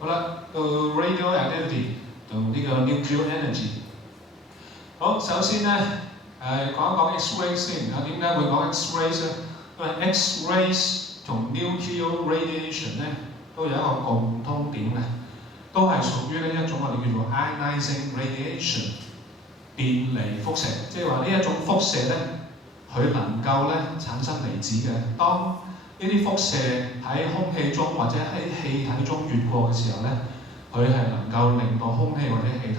好啦，到 radioactivity 同呢個 nuclear energy。好，首先咧講一講 X-ray 先。點解會講 X-rays 咧？因為 X-rays 同 nuclear radiation 咧都有一個共通點嘅，都係屬於呢一種我哋叫做 ionizing radiation 電離輻射，即係話呢一種輻射咧，佢能夠咧產生離子嘅。當呢啲輻射喺空氣中或者喺氣體中越過嘅時候咧，佢係能夠令到空氣或者氣體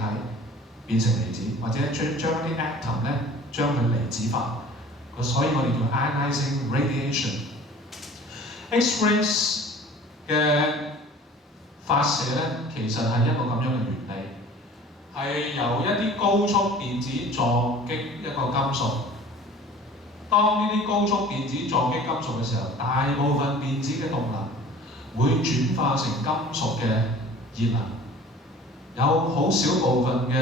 變成離子，或者將啲 atom 咧將佢離子化。所以我哋叫 ionizing radiation。X-rays 嘅發射咧，其實係一個咁樣嘅原理，係由一啲高速電子撞擊一個金屬。當呢啲高速電子撞擊金屬嘅時候，大部分電子嘅動能會轉化成金屬嘅熱能，有好少部分嘅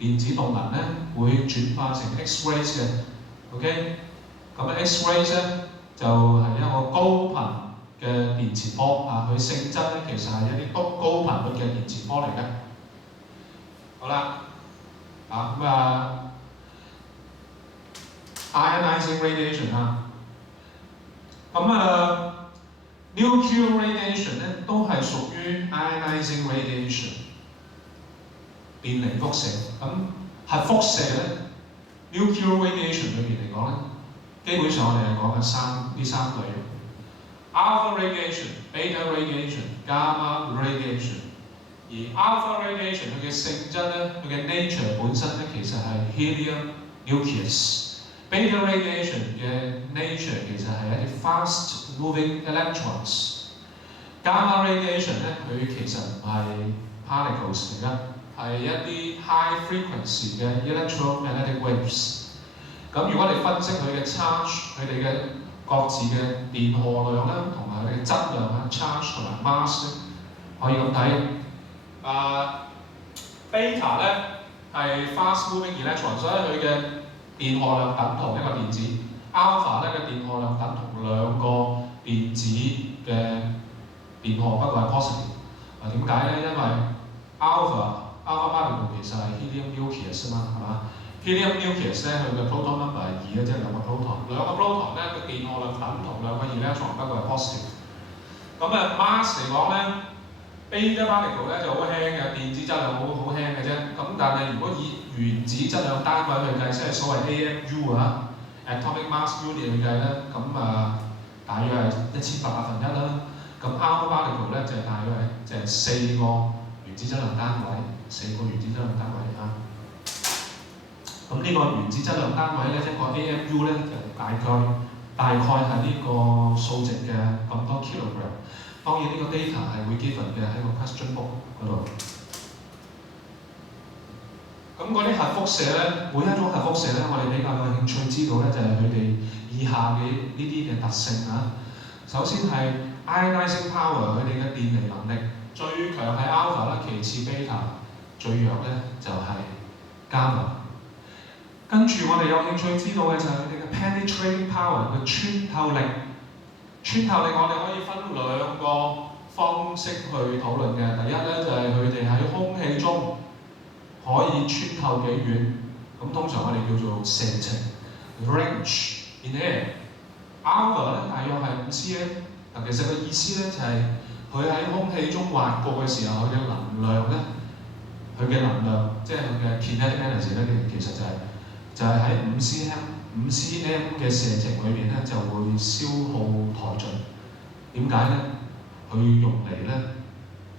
電子動能咧會轉化成 X-rays 嘅。OK， 咁 X-rays 咧就係一個高頻嘅電磁波啊，佢性質咧其實係一啲高頻率嘅電磁波嚟嘅。好啦，ionizing radiation 啊，nuclear radiation 咧都係屬於 ionizing radiation 電離輻射。咁核輻射咧 nuclear radiation 裏邊嚟講咧，基本上我哋係講緊呢三類 alpha radiation、beta radiation、gamma radiation。而 alpha radiation 佢嘅性質咧，佢嘅 nature 本身咧其實係 helium nucleus。Beta radiation 嘅 nature 其實係一啲 fast moving electrons。Gamma radiation 咧，佢其實唔係 particles 嚟㗎，係一啲 high frequency 嘅 electromagnetic waves。咁如果你分析佢嘅 charge， 佢哋嘅各自嘅電荷量啦，同埋佢嘅質量啊 ，charge 同埋 mass 咧，可以咁睇。beta 咧係 fast moving electron， 所以佢嘅電荷量等同一個電子。alpha 咧嘅電荷量等同兩個電子嘅電荷，不過係 positive。點解咧？因為 alpha particle 其實係 helium nucleus 啊嘛，係嘛 ？helium nucleus 咧佢嘅 proton number 係2嘅，即係兩個 proton。兩個 proton 咧嘅電荷量等同兩個 electron， 不過係 positive。咁mass 嚟講咧。beta particle 咧就好輕嘅，電子質量好輕嘅啫。咁但係如果以原子質量單位去計，即係所謂 AMU 啊 ，atomic mass unit 去計咧，大約係1/100000啦。咁 alpha particle 咧就係大約係4個原子質量單位，4個原子質量單位啊。咁呢個原子質量單位咧，一個 AMU 咧就大概係呢個數值嘅咁多 kilogram。當然呢個 data 係會 given 嘅喺個 question book 嗰度。咁嗰啲核輻射咧，每一種核輻射咧，我哋比較有興趣知道咧，就係佢哋以下嘅呢啲嘅特性啊。首先係 ionizing power， 佢哋嘅電離能力最強係 alpha 啦，其次 beta， 最弱咧就係 gamma。跟住我哋有興趣知道嘅就係佢哋嘅 penetrating power， 嘅穿透力。穿透力我哋可以分兩個方式去討論嘅。第一咧就係佢哋喺空氣中可以穿透幾遠，咁通常我哋叫做射程 range in air。alpha 咧大約係5 cm， 但其實個意思咧就係佢喺空氣中滑過嘅時候，佢嘅能量咧，即係佢嘅 kinetic energy 咧，其實就係喺5 cm 嘅射程裏邊咧就會消耗殆盡。點解咧？佢用嚟咧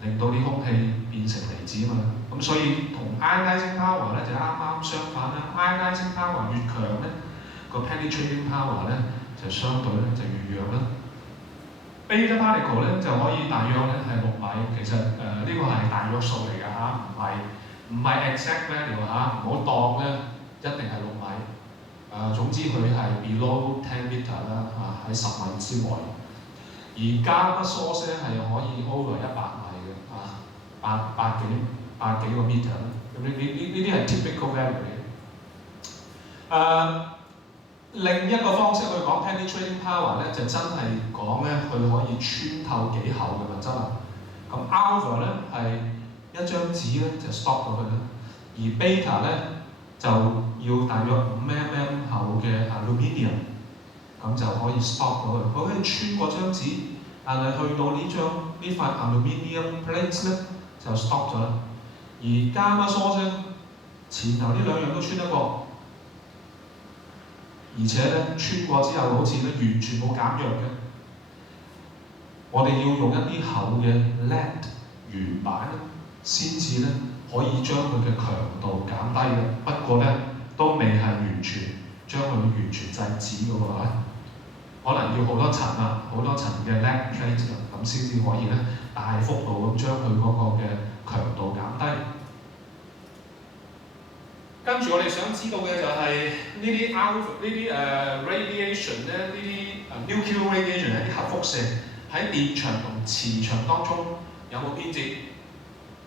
令到啲空氣變成離子啊嘛。咁所以同 ionizing power 咧就啱啱相反啦。ionizing power 越強咧，個 penetrating power 咧就相對咧就越弱啦。beta particle 咧就可以大約咧係6米。其實呢個係大約數嚟㗎嚇，唔係 exact value 嚇，唔好當咧一定係6米。總之佢係 below 10 meter 啦喺10米之外。而 gamma source 咧係可以 over 100米嘅百幾個 meter 啦。咁呢啲係 typical value 嘅。另一個方式去講 penetrating power 咧，就真係講咧佢可以穿透幾厚嘅物質啦。咁 alpha 咧係一張紙咧就 stop 到佢啦，而 beta 咧就要大約5mm 厚嘅 aluminium， 咁就可以 stop 到佢。佢可以穿過張紙，但係去到呢塊 aluminium plate 咧就 stop 咗啦。而 gamma source 咧前頭呢兩樣都穿得過，而且咧穿過之後好似咧完全冇減弱嘅。我哋要用一啲厚嘅 lead 原板先至咧可以將佢嘅強度減低嘅。不過咧都未係完全將佢完全制止嘅喎，可能要好多層啊，好多層嘅 lead plate 咁先至可以咧大幅度咁將佢嗰個嘅強度減低。跟住我哋想知道嘅就係呢啲 radiation 咧，呢啲nuclear radiation 一啲核輻射喺電場同磁場當中有冇編接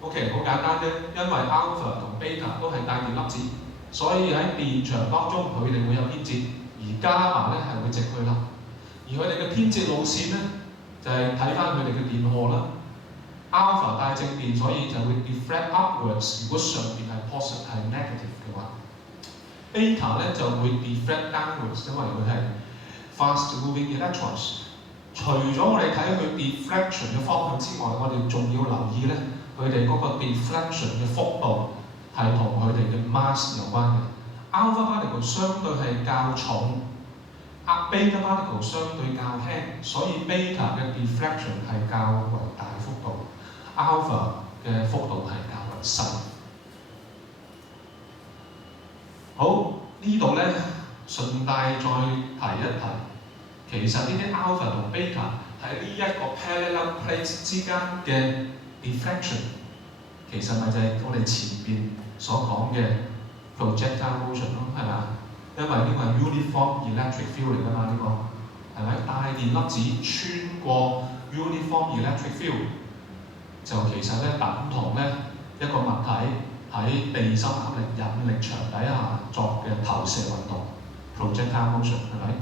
？OK， 好簡單啫，因為 alpha 同 beta 都係帶電粒子，所以喺電場當中佢哋會有編接，而 gamma 咧係會直去啦。而佢哋嘅編接路線咧就係睇翻佢哋嘅電荷啦。alpha 帶正電，所以就會 deflect upwards。如果上邊係 positive 係 negative 嘅話 ，beta 咧就會 deflect downwards， 因為佢係 fast moving electrons。除咗我哋睇佢 deflection 嘅方向之外，我哋仲要留意咧，佢哋嗰個 deflection 嘅幅度係同佢哋嘅 mass 有關嘅。alpha particle 相對係較重，beta particle 相對較輕，所以 beta 嘅 deflection 係較為大幅度 ，alpha 嘅幅度係較為細。好，呢度咧順帶再提一提。其實呢啲 alpha 同 beta 喺呢一個 parallel plate 之間嘅 deflection， 其實咪就係我哋前邊所講嘅 projectile motion 咯，係咪啊？因為呢個係 uniform electric field 嚟㗎嘛，呢個係咪？帶電粒子穿過 uniform electric field， 就其實咧等同咧一個物體喺地心引力場底下作嘅投射運動 projectile motion 係咪？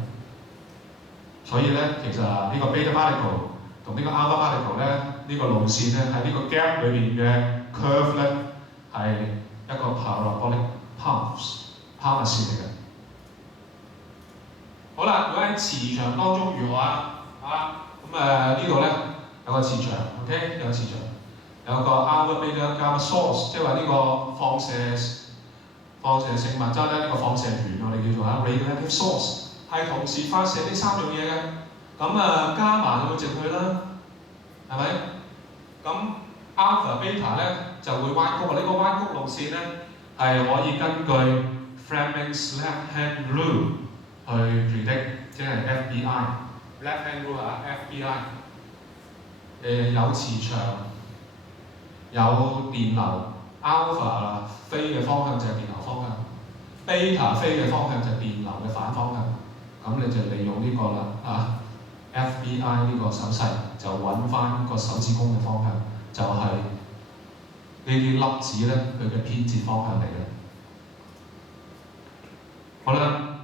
所以咧，其實呢個 beta particle 同呢個 alpha particle 咧，呢個路線咧喺呢個 gap 裏邊嘅 curve 咧係一個 parabolic path 線嚟嘅。好啦，如果喺磁場當中如何啊？咁呢度咧有個磁場 ，OK， 有個磁場，有個 alpha beta gamma source， 即係話呢個放射性物質咧，呢個放射源我哋叫做radioactive source。係同時發射呢三樣嘢嘅，咁加埋會直去啦，係咪？咁 alpha beta 咧就會彎曲，呢個彎曲路線咧係可以根據 Fleming's left hand rule 去 predict， 即係 FBI left hand rule 啊 FBI，有磁場，有電流 ，alpha 飛嘅方向就係電流方向 ，beta 飛嘅方向就係電流嘅反方向。咁你就利用呢個啦FBI 呢個手勢就揾翻個手指公嘅方向，就係呢啲粒子咧佢嘅編接方向嚟嘅。好啦，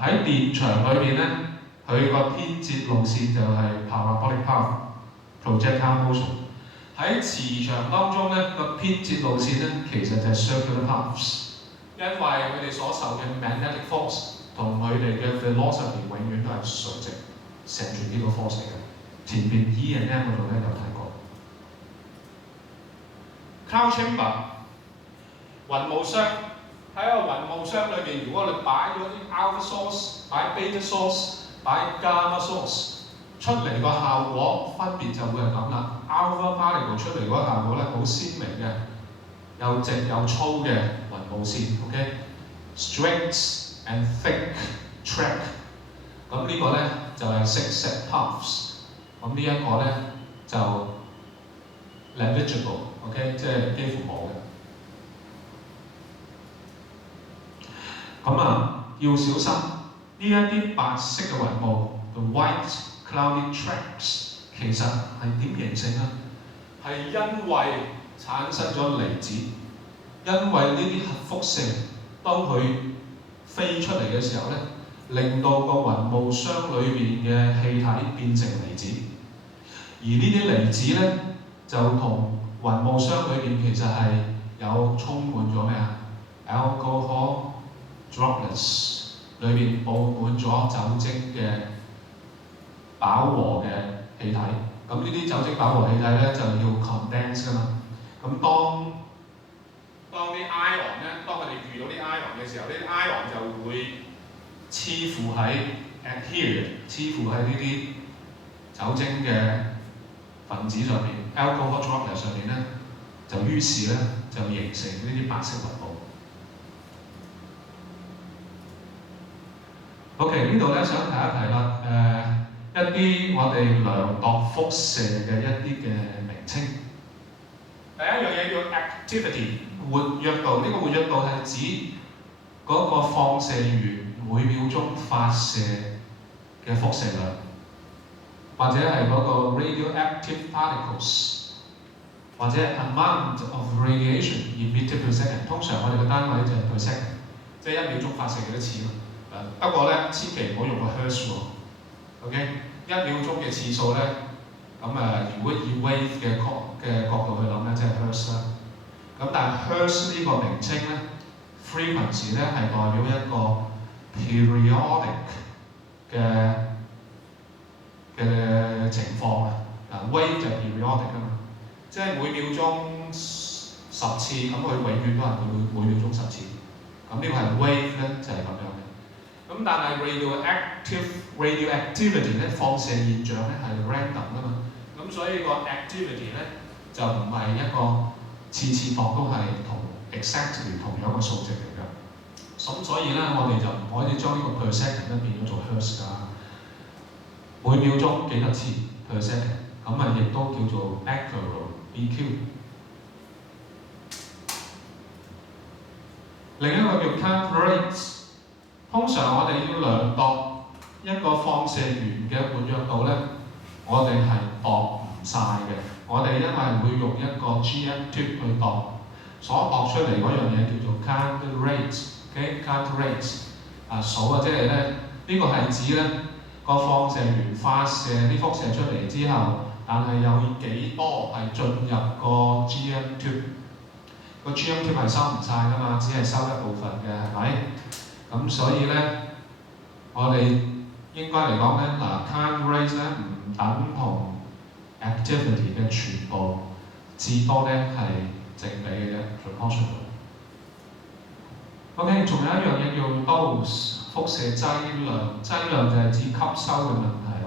喺電場裏邊咧，佢個編接路線就係 parabolic path、projectile motion。喺磁場當中咧個編接路線咧其實就係 circular paths， 因為佢哋所受嘅 magnetic force。同佢哋嘅 velocity 永遠都係垂直，成住呢個 force 嚟嘅。前邊 E and M 嗰度咧有睇過。Cloud chamber 雲霧箱，喺個雲霧箱裏邊，如果你擺咗啲 alpha source、擺 beta source、擺 gamma source， 出嚟個效果分別就會係咁啦。alpha particle 出嚟嗰個效果咧好鮮明嘅，又直又粗嘅雲霧線 ，OK，straight and thick track， 咁呢個咧就係 zigzag paths， 咁呢一個咧就 negligible，OK， 即係幾乎冇嘅。咁要小心呢一啲白色嘅雲霧 ，the white cloudy tracks， 其實係點形成啊？係因為產生咗離子，因為呢啲核輻射當佢飛出嚟嘅時候咧，令到個雲霧箱裏邊嘅氣體變成離子，而呢啲離子咧就同雲霧箱裏邊其實係有充滿咗咩啊 alcohol droplets， 裏邊佈滿咗酒精嘅飽和嘅氣體。咁呢啲酒精飽和氣體咧就要 condense 㗎嘛。咁當啲 ion 咧，當佢哋遇到啲 ion 嘅時候，啲 ion 就會黐附喺 adhere 黐附喺呢啲酒精嘅分子上面 alcohol droplet 上面咧，就於是咧就形成呢啲白色雲霧。OK， 呢度咧想提一提啦，一啲我哋量度輻射嘅一啲嘅名稱。第一樣嘢叫 activity， 活躍度。呢個活躍度係指嗰個放射源每秒鐘發射嘅輻射量，或者係嗰個 radioactive particles， 或者 amount of radiation emitted per second。通常我哋嘅單位就係 per second， 即係1秒鐘發射幾多次嘛。不過咧，千祈唔好用個 hertz 喎。OK， 1秒鐘嘅次數咧，咁如果以 wave 嘅角度去諗咧，即係 hertz 啦。咁但係 hertz 呢個名稱咧 ，frequency 咧係代表一個 periodic 嘅情況啊。wave 就係 periodic 啊嘛，即係每秒鐘10次，咁佢永遠都係每秒鐘10次。咁呢個係 wave 咧，就係咁樣嘅。咁但係 radioactivity 咧，放射現象咧係 random 㗎嘛。咁所以個 activity 咧就唔係一個次度都係exactly 同樣嘅數值嚟㗎。咁所以咧，我哋就唔可以將呢個 per second 咧變咗做 hertz 㗎。每秒鐘幾多次 per second， 咁亦都叫做 becquerel BQ。另一個叫 count rates。通常我哋要量度一個放射源嘅活躍度咧，我哋係度唔晒嘅。我哋因為會用一個 GM tube 去度，所度出嚟嗰樣嘢叫做 count rates。OK，count rates 數啊，即係咧呢個係指咧個放射源發射啲輻射出嚟之後，但係有幾多係進入個 GM tube。個 GM tube 係收唔晒㗎嘛，只係收一部分嘅，係咪？咁所以咧，我哋應該嚟講咧，count rate 咧唔等同 activity 嘅全部，至多咧係正比嘅啫 ，proportional。OK， 仲有一樣嘢叫 dose， 輻射劑量，劑量就係指吸收嘅問題咯。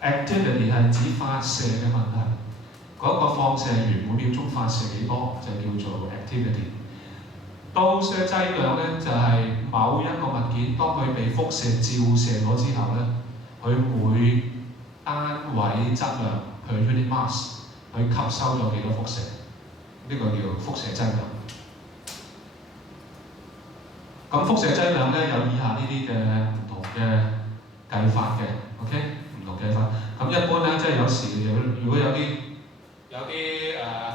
activity 係指發射嘅問題，嗰個放射源每秒鐘發射幾多就叫做 activity。dose 嘅劑量咧就係某一個物件，當佢被輻射照射咗之後咧，佢每單位質量 per unit mass， 佢吸收咗幾多輻射，呢個叫輻射劑量。咁輻射劑量咧有以下呢啲嘅唔同嘅計法嘅 ，OK， 唔同計法。咁一般咧，即係有時如果有啲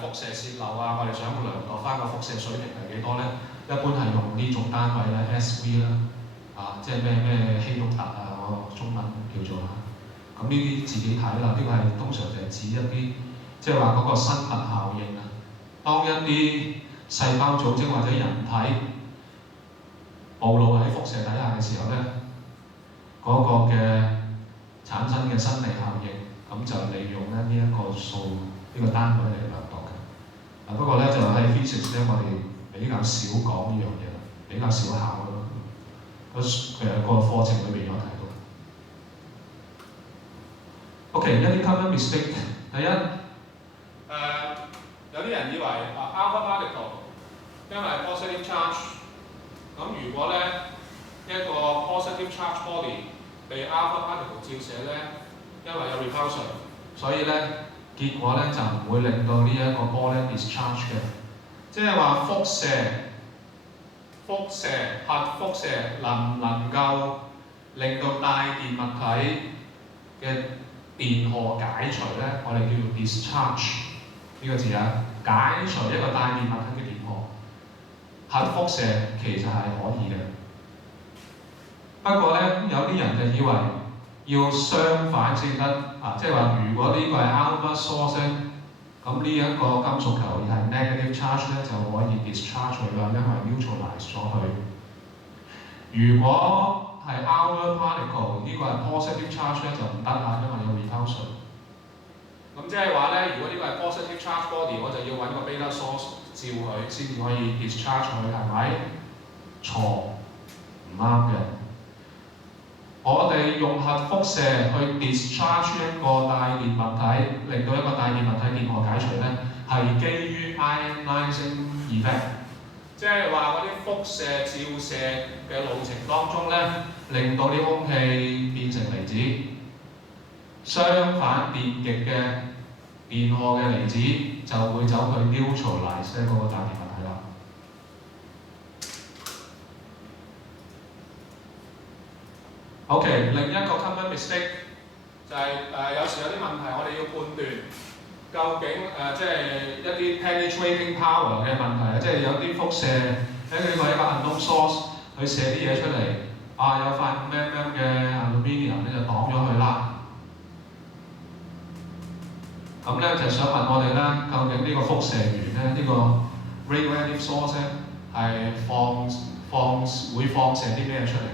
輻射泄漏啊，我哋想量度翻個輻射水平係幾多咧？一般係用呢種單位咧 SV 啦，即係咩希洛特啊，我中文叫做嚇。咁呢啲自己睇啦，呢個係通常就係指一啲即係話嗰個生物效應啊。當一啲細胞組織或者人體暴露喺輻射底下嘅時候咧，嗰個嘅產生嘅生理效應，咁就利用咧呢一個數呢個單位嚟量度嘅。不過咧就喺 physics 咧，我哋比較少講呢樣嘢啦，比較少考咯。個課程裏邊有提到。OK， 一啲 common mistake。第一，有啲人以為alpha particle 因為 positive charge， 咁如果咧一個 positive charge body 被 alpha particle 照射咧，因為有 repulsion， 所以咧結果咧就唔會令到呢一個波咧 discharge 嘅。即係話輻射、核輻射能唔能夠令到帶電物體嘅電荷解除咧？我哋叫做 discharge 呢個字啊，解除一個帶電物體嘅電荷。核輻射其實係可以嘅，不過咧有啲人就以為要相反先得啊，即係話如果呢個係 alpha source，咁呢一個金屬球係 negative charge 咧，就可以 discharge 佢啦，因為 neutralize 咗佢。如果係 outer particle 呢個係 positive charge 咧就唔得啦，因為有 repulsion。咁即係話咧，如果呢個係 positive charge body，我就要揾個 beta source 照佢先至可以 discharge 佢，係咪？錯，唔啱嘅。我哋用核輻射去 discharge 一個帶電物體，令到一個帶電物體電荷解除咧，係基於 ionizing effect， 即係話嗰啲輻射照射嘅路程當中咧，令到啲空氣變成離子。相反，電極嘅電荷嘅離子就會走去 neutralize 嗰個帶電物體啦。OK， 另一個 common mistake 就係有時有啲問題，我哋要判斷究竟即係一啲 penetrating power 嘅問題，即係有啲輻射喺佢個一個 unknown source， 佢射啲嘢出嚟，有塊5mm 嘅 aluminium 咧就擋咗佢啦。咁咧就想問我哋咧，究竟呢個輻射源咧，呢個 radioactive source 咧係會放射啲咩出嚟？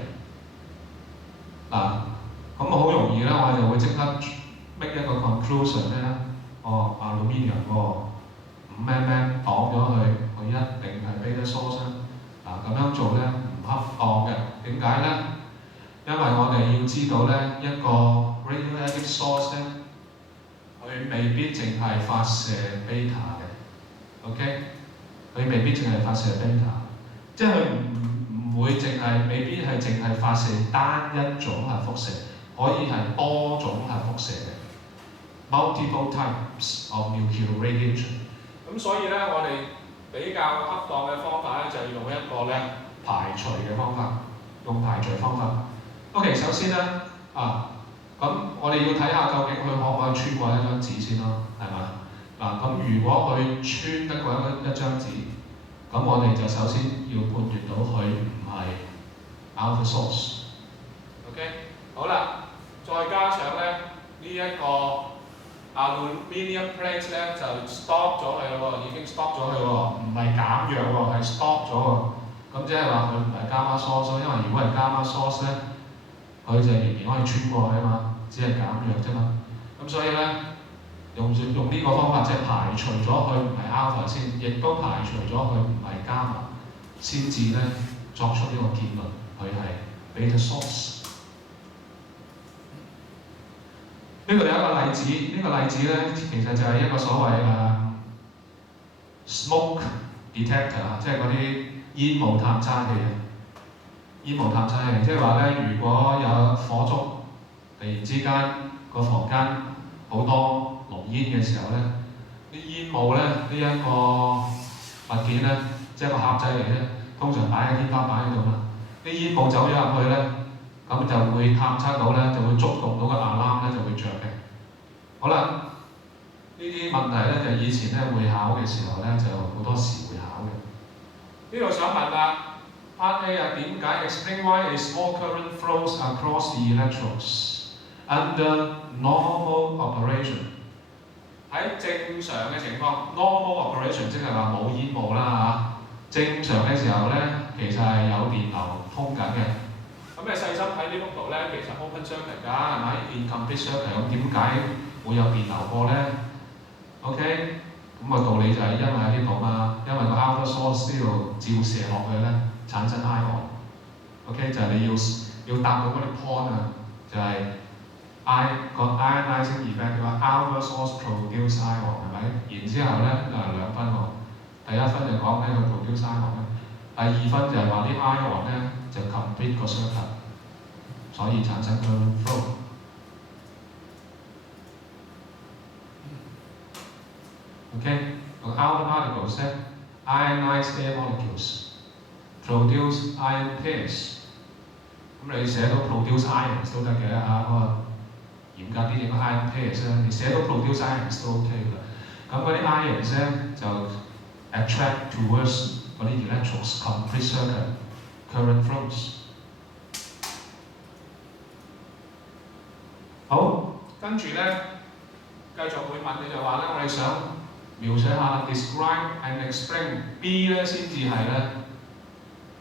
嗱，咁好容易咧，我就會即刻 make 一個 conclusion 咧，aluminium 5mm 擋咗佢一定係 beta source 啦。咁樣做咧唔恰當嘅，點解咧？因為我哋要知道咧，一個 radioactive source 咧，佢未必淨係發射 beta 嘅 ，OK？ 佢未必淨係發射 beta， 即係佢唔會淨係，未必係淨係發射單一種核輻射，可以係多種核輻射嘅 multiple types of nuclear radiation。咁所以咧，我哋比較恰當嘅方法咧，就要用一個咧排除嘅方法，用排除方法。OK， 首先咧咁我哋要睇下究竟佢可唔可以穿過一張紙先咯，係咪？咁如果佢穿得過一張紙，咁我哋就首先要判斷到佢唔係 alpha source。OK， 好啦，再加上咧呢一個 aluminium plate 咧就 stop 咗佢咯，已經 stop 咗佢喎，唔係減弱喎，係 stop 咗喎。咁即係話佢唔係 gamma source， 因為如果係 gamma source 咧，佢就仍然可以穿過去啊嘛，只係減弱啫嘛。咁所以咧，用呢個方法即係排除咗佢唔係 alpha 先，亦都排除咗佢唔係 gamma， 先至咧作出呢個結論，佢係 beta source。呢度有一個例子，呢個例子咧其實就係一個所謂smoke detector， 即係嗰啲煙霧探測器。煙霧探測器，即係話咧，如果有火燭，突然之間個房間好多濃煙嘅時候咧，啲煙霧咧呢一個物件咧，即係個盒仔嚟咧，通常擺喺天花板嗰度啦。啲煙霧走咗入去咧，咁就會探測到咧，就會觸動到個 alarm 咧，就會着嘅。好啦，呢啲問題咧就以前咧會考嘅時候咧，就好多時會考嘅。呢度想問啦。Part A 點解 explain why a small current flows across the electrodes under normal operation？ 喺正常嘅情況 ，normal operation 即係話冇煙霧啦嚇。正常嘅時候咧，其實係有電流通緊嘅。咁你細心睇呢幅圖咧，其實 open circuit 㗎，係咪 incomplete circuit？ 咁點解會有電流過咧 ？OK， 咁個道理就係因為喺呢度嘛，因為個 alpha source 呢度照射落去咧。產生 ion，OK， 就係你要答到嗰啲 point 啊，就係 個 ionizing effect 嘅話 alpha source produce ion 係咪？然之後咧2分喎，第一分就講緊佢 produce ion 咧，第二分就係話啲 ion 咧就 complete 個 circuit， 所以產生 current flow。OK， 個 outer particles 咧 ionized air molecules。produce ion pairs， 咁你寫到 produce ions 都得嘅嚇，嗰個嚴格啲應該 ion pairs 咧，你寫到 produce ions 都 OK 嘅。咁嗰啲 ions 咧就 attract towards 嗰啲 electrodes complete circuit current flows。好，跟住咧繼續會問你就話咧，我哋想描寫下 describe and explain B 咧先至係咧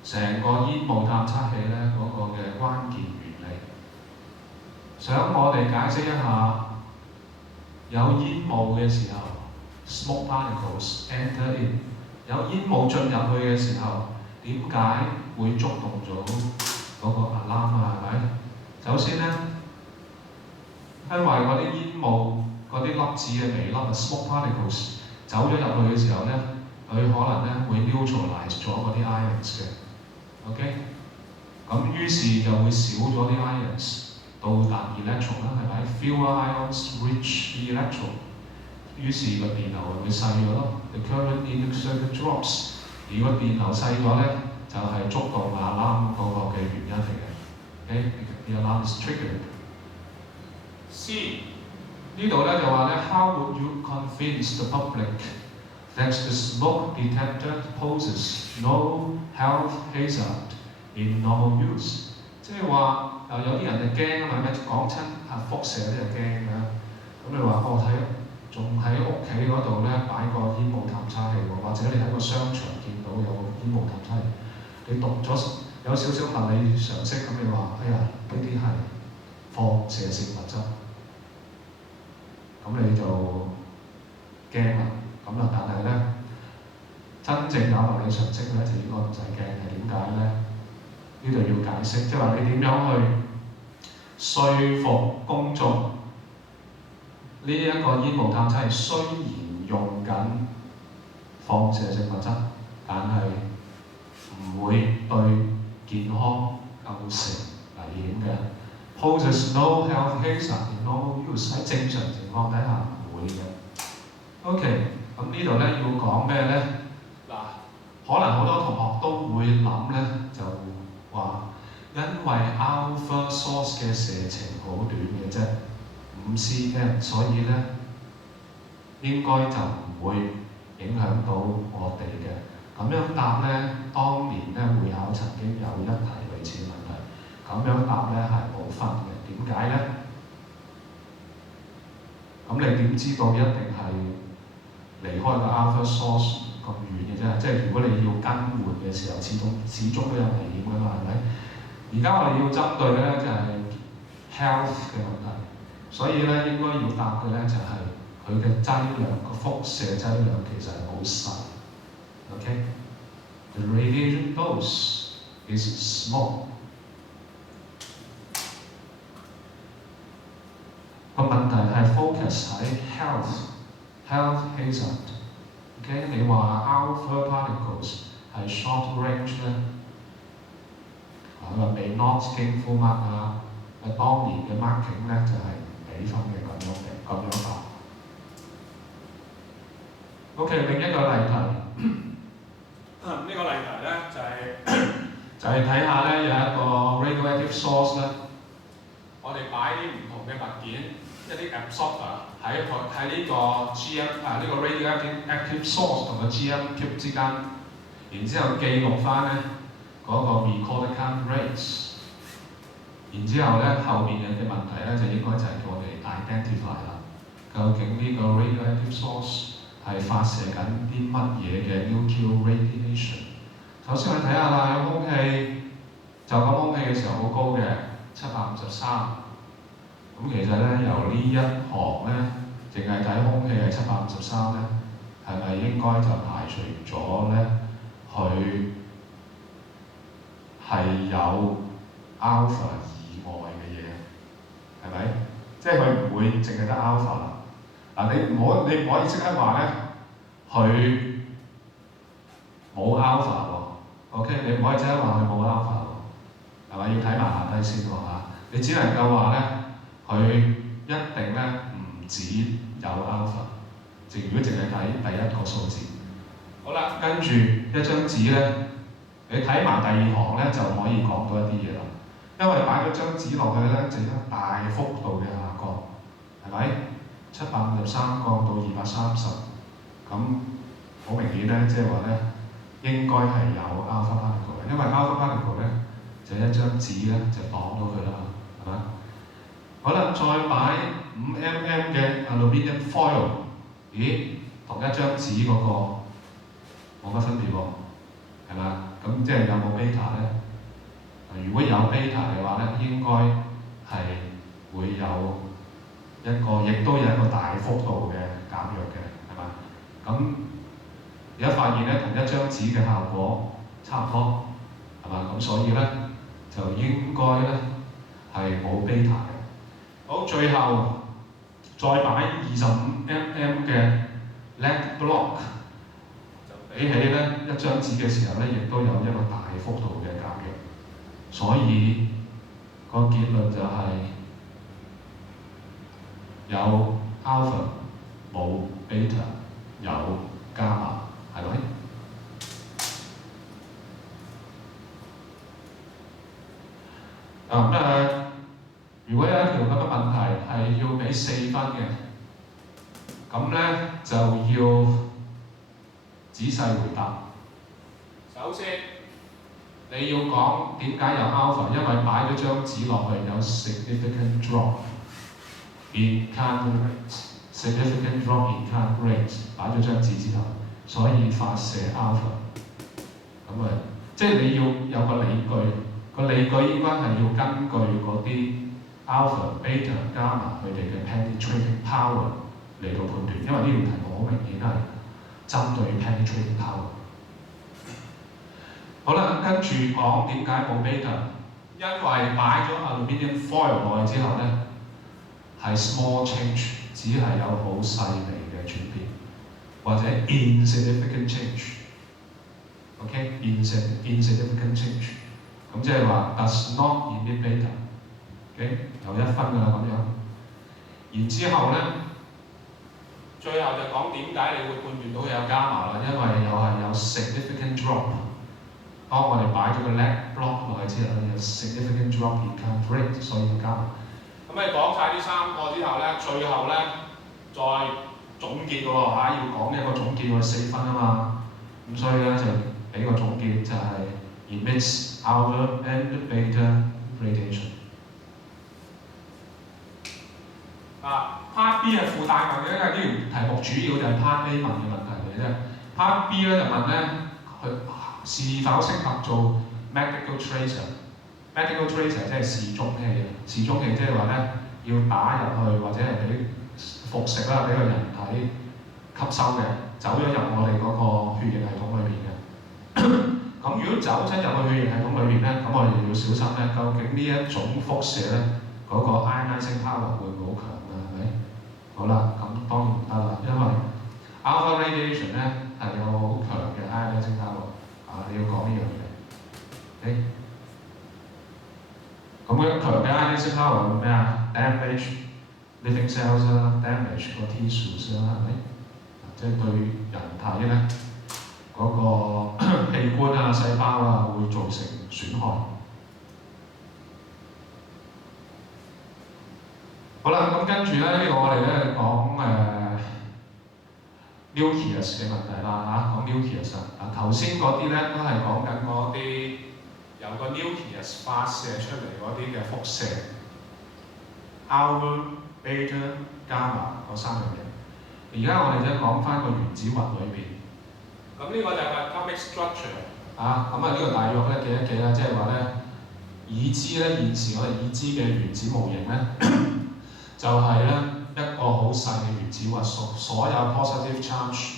成個煙霧探測器咧嗰個嘅關鍵原理。想我哋解釋一下有煙霧嘅時候 ，smoke particles enter in， 有煙霧進入去嘅時候，點解會觸動咗嗰個 alarm 啊？係咪？首先咧，因為嗰啲煙霧嗰啲粒子嘅微粒啊 ，smoke particles 走咗入去嘅時候咧，佢可能咧會 neutralize 咗嗰啲 ions 嘅 ，OK？ 咁於是就會少咗啲 ions。到達 electron 啦，係咪 ？Fewer ions reach the electron， 於是個電流會細咗咯。The current in the circuit drops， 而個電流細咗咧，就係觸動 alarm 嗰個嘅原因嚟嘅。OK，the alarm is triggered。C 呢度咧就話咧 ，How would you convince the public that the smoke detector poses no health hazard in normal use？ 即係話。有啲人就驚啊嘛，咩講親核輻射咧就驚㗎。咁你話睇仲喺屋企嗰度咧擺個煙霧探測器喎，或者你喺個商場見到有個煙霧探測器，你讀咗有少少物理常識咁，你話哎呀呢啲係放射性物質，咁你就驚啦。咁啊，但係咧真正有物理常識咧就應該唔使驚嘅。點解咧？呢度要解釋，即係話你點樣去說服公眾呢一個煙霧探測器雖然用緊放射性物質，但係唔會對健康構成危險嘅。Poses no health hazard in normal use， 喺正常情況底下唔會嘅。OK， 咁呢度咧要講咩咧？嗱，可能好多同學都會諗咧就。話因為 alpha source 嘅射程好短嘅啫，5 cm， 所以咧應該就唔會影響到我哋嘅。咁樣答咧，當年咧會考曾經有一題類似問題，咁樣答咧係冇分嘅。點解咧？咁你點知道一定係離開個 alpha source 咁遠嘅啫？即係如果你要更換嘅時候，始終都有危險㗎嘛，係咪？而家我哋要針對咧就係 health 嘅問題，所以咧應該要答嘅咧就係佢嘅劑量，個輻射劑量其實係好細。OK，the radiation dose is small。個問題係 focus 喺 health hazard。OK， 你話 alpha particles 係 short range 咧，未 not gainful mark 啊，當年嘅 marking 咧就係唔俾分嘅咁樣答。OK， 另一個例題，呢個例題咧就係睇下咧有一個 radioactive source 咧，我哋擺啲唔同嘅物件，一啲 absorber 喺呢個 GM 呢個 radioactive source 同個 GM tube 之間，然之後記錄翻咧嗰個 recorded rates， 然之後咧後面嘅問題咧就應該就係叫我哋 identify 啦，究竟呢個 radioactive source 係發射緊啲乜嘢嘅 nuclear radiation。首先我哋睇下啦，有空氣就咁空氣嘅時候好高嘅753，咁其實咧由呢一行咧，淨係睇空氣係753咧，係咪應該就排除咗咧佢係有 alpha 以外嘅嘢，係咪？即係佢唔會淨係得 alpha 啦。嗱，你唔可以即刻話咧，佢冇 alpha 喎。OK， 你唔可以即刻話佢冇 alpha 喎，係咪？要睇埋下低先喎嚇。你只能夠話咧，佢一定咧唔止有 alpha。如果淨係睇第一個數字，好啦，跟住一張紙咧。你睇埋第二行咧就可以講到一啲嘢啦，因為擺咗張紙落去咧，就有大幅度嘅下降，係咪？753降到230，咁好明顯咧，即係話咧應該係有 alpha particle 嘅，因為 alpha particle 咧就一張紙咧就擋到佢啦，係咪？好啦，再擺5 mm 嘅 aluminium foil，咦？同一張紙嗰個冇乜分別喎，係嘛？咁即係有冇 beta 咧？如果有 beta 嘅話咧，應該係會有一個，亦都有一個大幅度嘅減弱嘅，係嘛？咁而家發現咧，同一張紙嘅效果差唔多，係嘛？咁所以咧就應該咧係冇 beta 嘅。好，最後再擺25mm 嘅 LED block， 就比起咧一張紙嘅時候咧，亦都有一個大幅度嘅減弱。所以個結論就係有 alpha 冇 beta， 有 gamma， 係咪？如果有一條咁嘅問題係要俾4分嘅，咁咧就要仔細回答。首先，你要講點解有 alpha， 因為擺咗張紙落去有 significant drop in current rate，significant drop in current rate， 擺咗張紙之後，所以發射 alpha。咁即係你要有個理據，個理據應該係要根據嗰啲 alpha、beta、gamma 佢哋嘅 penetrating power 嚟到判斷，因為呢條題目好明顯係針對 penetrating power。好啦，跟住講點解冇 beta， 因為擺咗 aluminium foil 落去之後咧，係 small change， 只係有好細微嘅轉變，或者 insignificant change。OK，insignificant change， 咁即係話 does not emit beta。OK， 有1分㗎啦咁樣。然之後咧，最後就講點解你會判斷到有 gamma 啦，因為又係有 significant drop。當我哋擺咗個 LED block 落去之後咧，有 significant drop in current rate， 所以要gamma。咁你講晒呢3個之後咧，最後咧再總結喎嚇，要講一個總結喎，4分啊嘛。咁所以咧就俾個總結就係 emits alpha and beta radiation。Part B 係附帶問嘅，因為呢條題目主要就係 Part A 問嘅問題嚟嘅啫。Part B 咧就問咧佢是否適合做 medical tracer。medical tracer 即係時鐘器啊，時鐘器即係話咧要打入去或者係俾服食啦，俾個人體吸收嘅，走咗入我哋嗰個血液系統裏邊嘅。咁如果走親入去血液系統裏邊咧，咁我哋要小心咧，究竟呢一種輻射咧嗰個 ionizing power 會唔會好強啊？係咪？好啦，咁當然唔得啦，因為 alpha radiation 咧係有好強嘅 ionizing power。你要講呢樣嘢。OK， 咁一強嘅 ionizing power 係咩啊 ？damage living cells 啦 ，damage 個 tissues 啦，係咪？即係對人體咧嗰個器官啊、細胞啊會造成損害。好啦，咁跟住咧呢個我哋咧講nucleus 嘅問題啦嚇，講 nucleus 啊，頭先嗰啲咧都係講緊嗰啲由個 nucleus 發射出嚟嗰啲嘅輻射 ，alpha、beta、gamma 嗰3樣嘢。而家我哋就講翻個原子核裏邊。咁呢個就係 atomic structure 啊，咁呢個大約咧記一記啦，即係話咧已知咧現時我哋已知嘅原子模型咧，就係咧一個好細嘅原子核，所有 positive charge